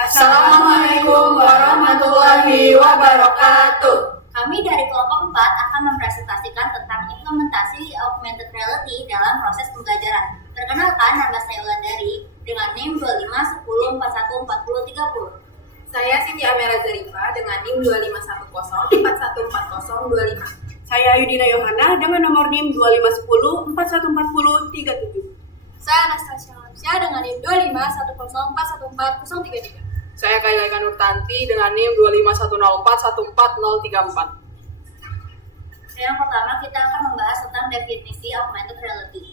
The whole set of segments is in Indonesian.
Assalamualaikum warahmatullahi wabarakatuh. Kami dari kelompok 4 akan mempresentasikan tentang implementasi augmented reality dalam proses pembelajaran. Perkenalkan, nama saya Wulandari dengan NIM 2510414030. Saya Siti Amera Zarifa dengan NIM 2510414025. Saya Yudina Yohana dengan nomor NIM 2510414037. Saya Anastasia Alamsyah dengan NIM 2510414033. Saya Kaila Nurtanti dengan NIM 2510414034. Yang pertama, kita akan membahas tentang definisi augmented reality.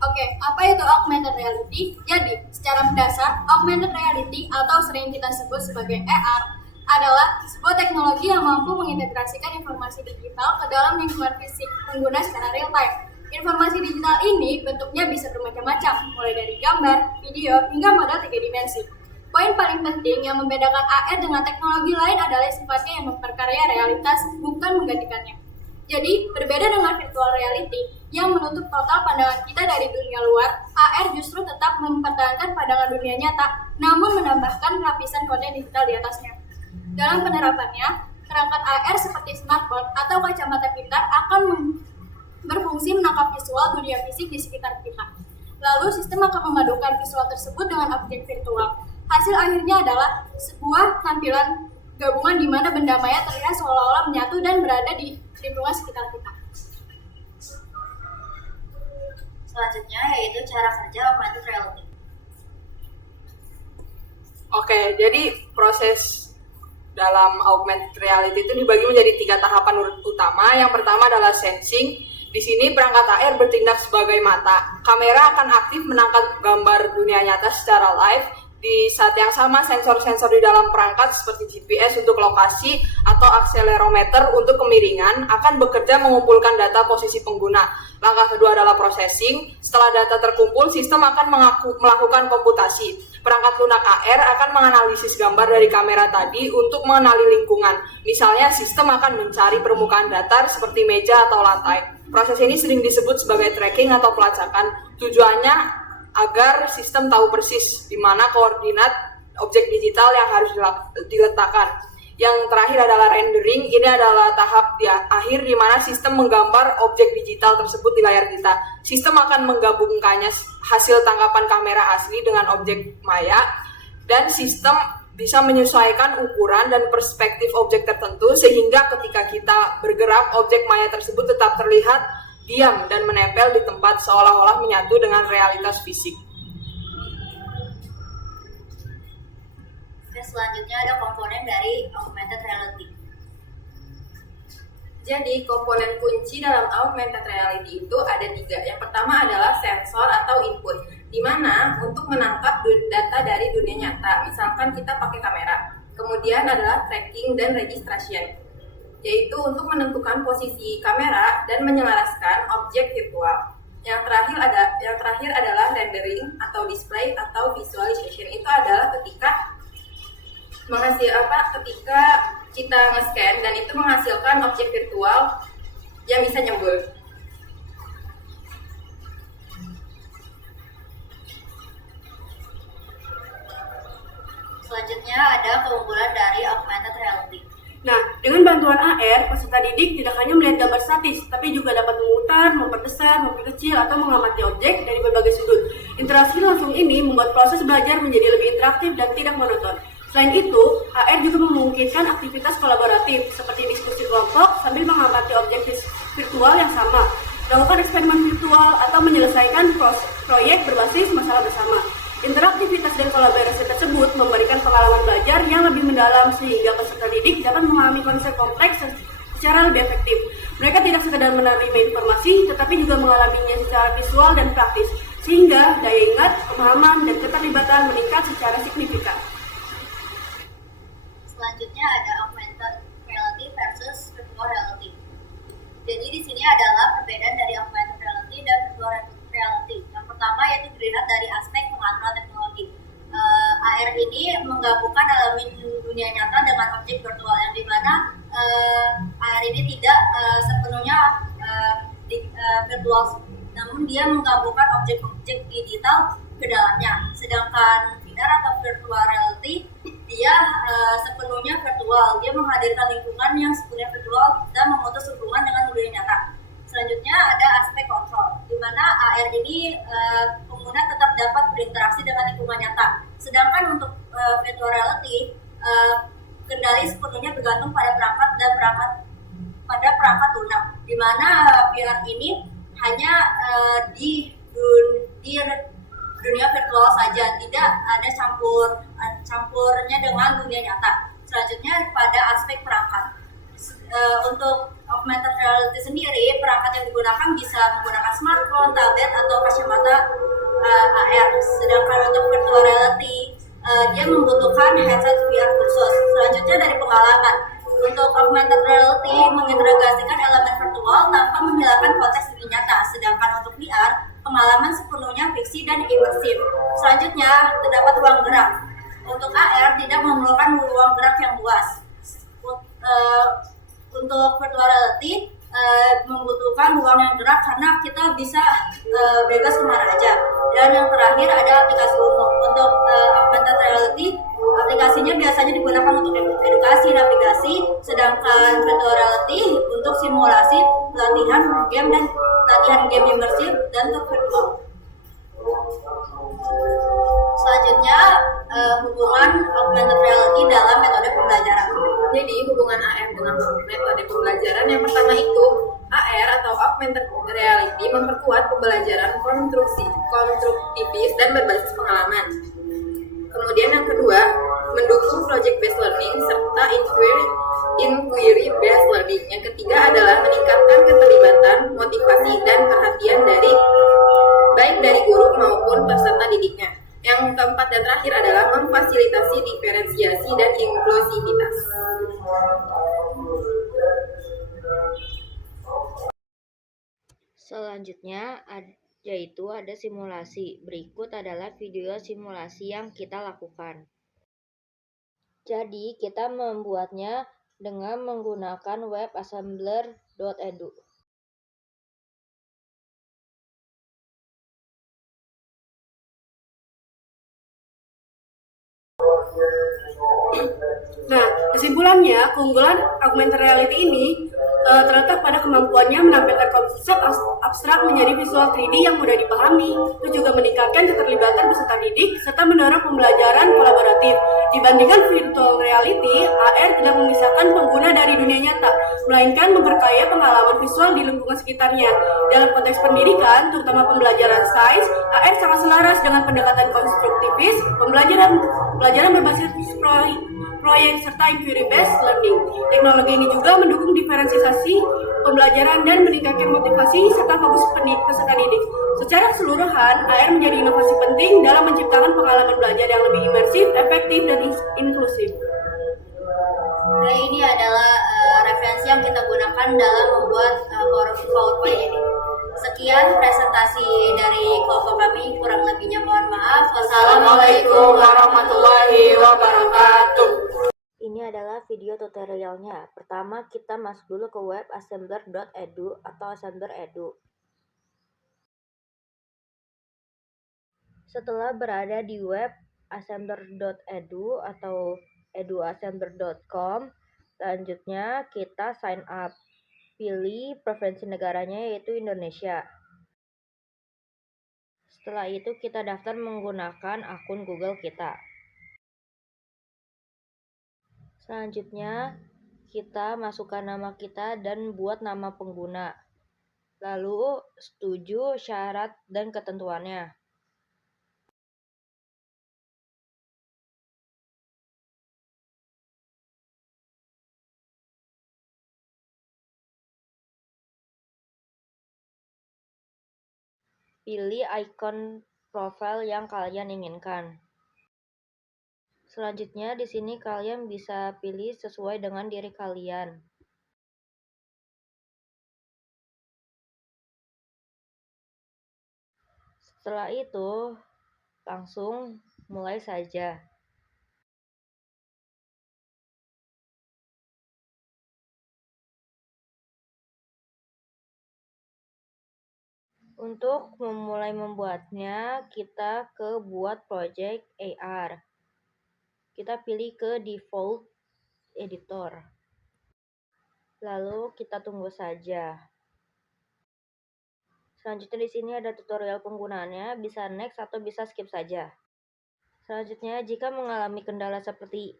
Oke, apa itu augmented reality? Jadi, secara mendasar, augmented reality atau sering kita sebut sebagai AR adalah sebuah teknologi yang mampu mengintegrasikan informasi digital ke dalam lingkungan fisik pengguna secara real time. Informasi digital ini bentuknya bisa bermacam-macam, mulai dari gambar, video, hingga model 3 dimensi. Poin paling penting yang membedakan AR dengan teknologi lain adalah sifatnya yang memperkaya realitas, bukan menggantikannya. Jadi, berbeda dengan virtual reality yang menutup total pandangan kita dari dunia luar, AR justru tetap mempertahankan pandangan dunia nyata, namun menambahkan lapisan konten digital di atasnya. Dalam penerapannya, perangkat AR seperti smartphone atau kacamata pintar akan berfungsi menangkap visual dunia fisik di sekitar kita. Lalu, sistem akan memadukan visual tersebut dengan objek virtual. Hasil akhirnya adalah sebuah tampilan gabungan di mana benda maya terlihat seolah-olah menyatu dan berada di lingkungan sekitar kita. Selanjutnya yaitu cara kerja augmented reality. Oke, jadi proses dalam augmented reality itu dibagi menjadi 3 tahapan utama. Yang pertama adalah sensing. Di sini perangkat AR bertindak sebagai mata. Kamera akan aktif menangkap gambar dunia nyata secara live. Di saat yang sama, sensor-sensor di dalam perangkat seperti GPS untuk lokasi atau akselerometer untuk kemiringan akan bekerja mengumpulkan data posisi pengguna. Langkah kedua adalah processing. Setelah data terkumpul, sistem akan melakukan komputasi. Perangkat lunak AR akan menganalisis gambar dari kamera tadi untuk mengenali lingkungan. Misalnya, sistem akan mencari permukaan datar seperti meja atau lantai. Proses ini sering disebut sebagai tracking atau pelacakan. Tujuannya agar sistem tahu persis di mana koordinat objek digital yang harus diletakkan. Yang terakhir adalah rendering. Ini adalah tahap di akhir di mana sistem menggambar objek digital tersebut di layar kita. Sistem akan menggabungkannya hasil tangkapan kamera asli dengan objek maya, dan sistem bisa menyesuaikan ukuran dan perspektif objek tertentu sehingga ketika kita bergerak, objek maya tersebut tetap terlihat diam dan menempel di tempat seolah-olah menyatu dengan realitas fisik. Dan selanjutnya ada komponen dari augmented reality. Jadi, komponen kunci dalam augmented reality itu ada 3. Yang pertama adalah sensor atau input, di mana untuk menangkap data dari dunia nyata, misalkan kita pakai kamera. Kemudian adalah tracking dan registration, yaitu untuk menentukan posisi kamera dan menyelaraskan objek virtual. Yang terakhir adalah rendering atau display atau visualization. Itu adalah ketika kita nge-scan dan itu menghasilkan objek virtual yang bisa nyembul. Selanjutnya ada keunggulan dari augmented reality. Nah, dengan bantuan AR, peserta didik tidak hanya melihat gambar statis, tapi juga dapat memutar, memperbesar, memperkecil, atau mengamati objek dari berbagai sudut. Interaksi langsung ini membuat proses belajar menjadi lebih interaktif dan tidak monoton. Selain itu, AR juga memungkinkan aktivitas kolaboratif seperti diskusi kelompok sambil mengamati objek virtual yang sama, melakukan eksperimen virtual, atau menyelesaikan proyek berbasis masalah bersama. Interaktivitas dan kolaborasi tersebut memberikan pengalaman belajar yang lebih mendalam sehingga peserta didik dapat memahami konsep kompleks secara lebih efektif. Mereka tidak sekedar menerima informasi, tetapi juga mengalaminya secara visual dan praktis, sehingga daya ingat, pemahaman, dan keterlibatan meningkat secara signifikan. Selanjutnya ada augmented reality versus virtual reality. Jadi di sini adalah perbedaan dari augmented reality dan virtual reality. Yang pertama yaitu dilihat dari aspek pengaturan teknologi. AR ini menggabungkan elemen dunia nyata dengan objek virtual, yang dimana AR ini tidak sepenuhnya virtual, namun dia menggabungkan objek-objek digital ke dalamnya. Sedangkan VR dia sepenuhnya virtual. Dia menghadirkan lingkungan yang sepenuhnya virtual dan memutus hubungan dengan dunia nyata. Selanjutnya ada aspek kontrol, di mana AR ini pengguna tetap dapat berinteraksi dengan lingkungan nyata. Sedangkan untuk virtual reality, kendali sepenuhnya bergantung pada perangkat lunak, di mana VR ini hanya di dunia virtual saja, tidak ada campurnya dengan dunia nyata. Selanjutnya pada aspek perangkat. Untuk augmented reality sendiri, perangkat yang digunakan bisa menggunakan smartphone, tablet, atau kacamata AR. Sedangkan untuk virtual reality, dia membutuhkan headset VR khusus. Selanjutnya dari pengalaman. Untuk augmented reality mengintegrasikan elemen virtual tanpa menghilangkan konteks dunia nyata. Sedangkan untuk VR, pengalaman sepenuhnya fiksi dan imersif. Selanjutnya, terdapat ruang gerak. Untuk AR tidak memerlukan ruang gerak yang luas. Untuk virtual reality membutuhkan ruang yang gerak karena kita bisa bebas kemana aja. Dan yang terakhir ada aplikasi umum. Untuk augmented reality, aplikasinya biasanya digunakan untuk edukasi, navigasi, sedangkan virtual reality untuk simulasi, pelatihan game imersif dan untuk virtual. Selanjutnya, hubungan augmented reality dalam metode pembelajaran. Jadi hubungan AR dengan metode pembelajaran yang pertama itu AR atau augmented reality memperkuat pembelajaran konstruktivis dan berbasis pengalaman. Kemudian yang kedua, mendukung project based learning serta inquiry based learning. Yang ketiga adalah meningkatkan keterlibatan, motivasi dan perhatian baik dari guru maupun peserta didiknya. Yang keempat dan terakhir adalah memfasilitasi diferensiasi dan inklusivitas. Selanjutnya yaitu ada simulasi. Berikut adalah video simulasi yang kita lakukan. Jadi kita membuatnya dengan menggunakan webassembler.edu. Nah, kesimpulannya, keunggulan augmented reality ini terletak pada kemampuannya menampilkan konsep abstrak menjadi visual 3D yang mudah dipahami, terus juga meningkatkan keterlibatan peserta didik, serta mendorong pembelajaran kolaboratif. Dibandingkan virtual reality, AR tidak memisahkan pengguna dari dunia nyata, melainkan memperkaya pengalaman visual di lingkungan sekitarnya. Dalam konteks pendidikan, terutama pembelajaran sains, AR sangat selaras dengan pendekatan konstruktivis, pelajaran berbasis proyek serta inquiry based learning. Teknologi ini juga mendukung diferensiasi pembelajaran dan meningkatkan motivasi serta fokus peserta didik. Secara keseluruhan, AR menjadi inovasi penting dalam menciptakan pengalaman belajar yang lebih imersif, efektif, dan inklusif. Nah, ini adalah referensi yang kita gunakan dalam membuat PowerPoint ini. Sekian presentasi dari kelompok kami, kurang lebihnya mohon maaf. Wassalamualaikum warahmatullahi wabarakatuh. Ini adalah video tutorialnya. Pertama, kita masuk dulu ke webassembler.edu atau assembler.edu. Setelah berada di webassembler.edu atau eduassembler.com, selanjutnya kita sign up. Pilih preferensi negaranya yaitu Indonesia. Setelah itu kita daftar menggunakan akun Google kita. Selanjutnya kita masukkan nama kita dan buat nama pengguna. Lalu setuju syarat dan ketentuannya. Pilih icon profile yang kalian inginkan. Selanjutnya di sini kalian bisa pilih sesuai dengan diri kalian. Setelah itu langsung mulai saja. Untuk memulai membuatnya, kita ke buat project AR. kita pilih ke default editor. Lalu kita tunggu saja. Selanjutnya di sini ada tutorial penggunaannya, bisa next atau bisa skip saja. Selanjutnya, jika mengalami kendala seperti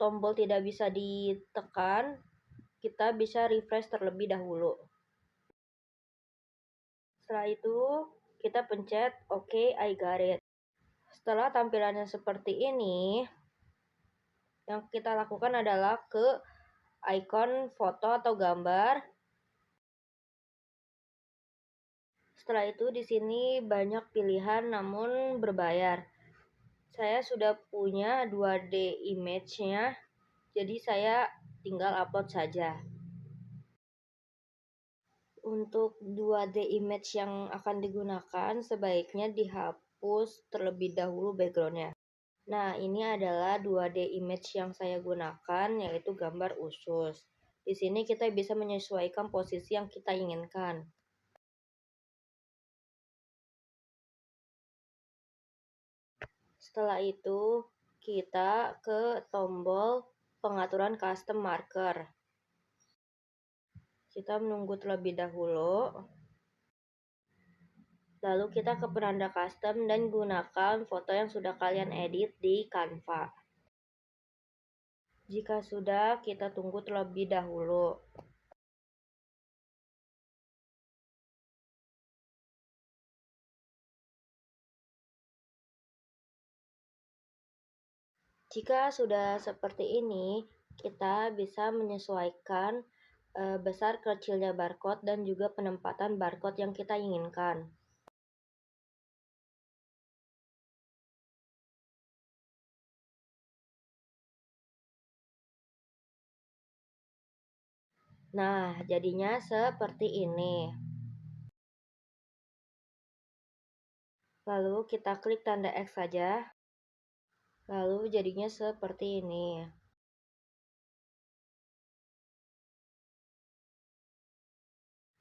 tombol tidak bisa ditekan, kita bisa refresh terlebih dahulu. Setelah itu, kita pencet OK, I got it. Setelah tampilannya seperti ini, yang kita lakukan adalah ke icon foto atau gambar. Setelah itu di sini banyak pilihan namun berbayar. Saya sudah punya 2D image-nya, jadi saya tinggal upload saja. Untuk 2D image yang akan digunakan sebaiknya dihapus terlebih dahulu background-nya. Nah, ini adalah 2D image yang saya gunakan, yaitu gambar usus. Di sini kita bisa menyesuaikan posisi yang kita inginkan. Setelah itu, kita ke tombol pengaturan custom marker. Kita menunggu terlebih dahulu. Lalu kita ke penanda custom dan gunakan foto yang sudah kalian edit di Canva. Jika sudah, kita tunggu terlebih dahulu. Jika sudah seperti ini, kita bisa menyesuaikan besar kecilnya barcode dan juga penempatan barcode yang kita inginkan. Nah, jadinya seperti ini. Lalu kita klik tanda X saja. Lalu jadinya seperti ini.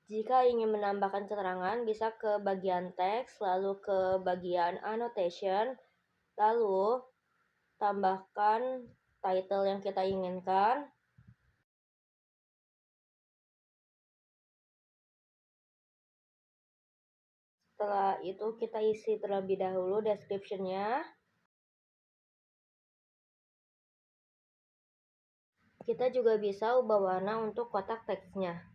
Jika ingin menambahkan keterangan, bisa ke bagian teks, lalu ke bagian annotation, lalu tambahkan title yang kita inginkan. Setelah itu kita isi terlebih dahulu description-nya. Kita juga bisa ubah warna untuk kotak teksnya.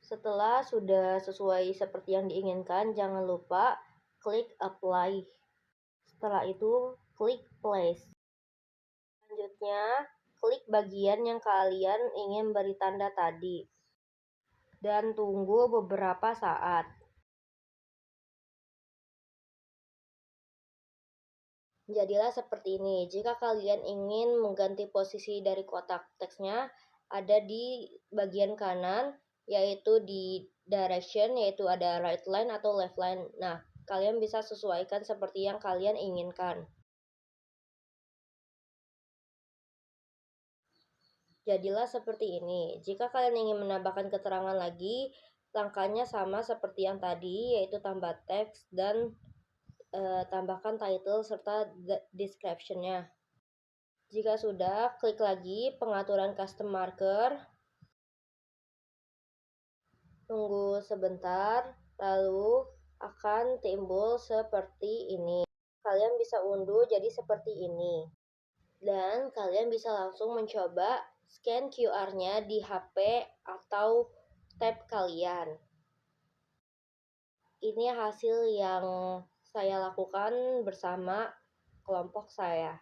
Setelah sudah sesuai seperti yang diinginkan, jangan lupa klik apply. Setelah itu, klik place. Selanjutnya, klik bagian yang kalian ingin beri tanda tadi. Dan tunggu beberapa saat. Jadilah seperti ini. Jika kalian ingin mengganti posisi dari kotak teksnya, ada di bagian kanan, yaitu di direction, yaitu ada right line atau left line. Nah, kalian bisa sesuaikan seperti yang kalian inginkan. Jadilah seperti ini. Jika kalian ingin menambahkan keterangan lagi, langkahnya sama seperti yang tadi, yaitu tambah teks dan tambahkan title serta description-nya. Jika sudah, klik lagi pengaturan custom marker. Tunggu sebentar, lalu akan timbul seperti ini. Kalian bisa unduh jadi seperti ini. Dan kalian bisa langsung mencoba scan QR-nya di HP atau tab kalian. Ini hasil yang saya lakukan bersama kelompok saya.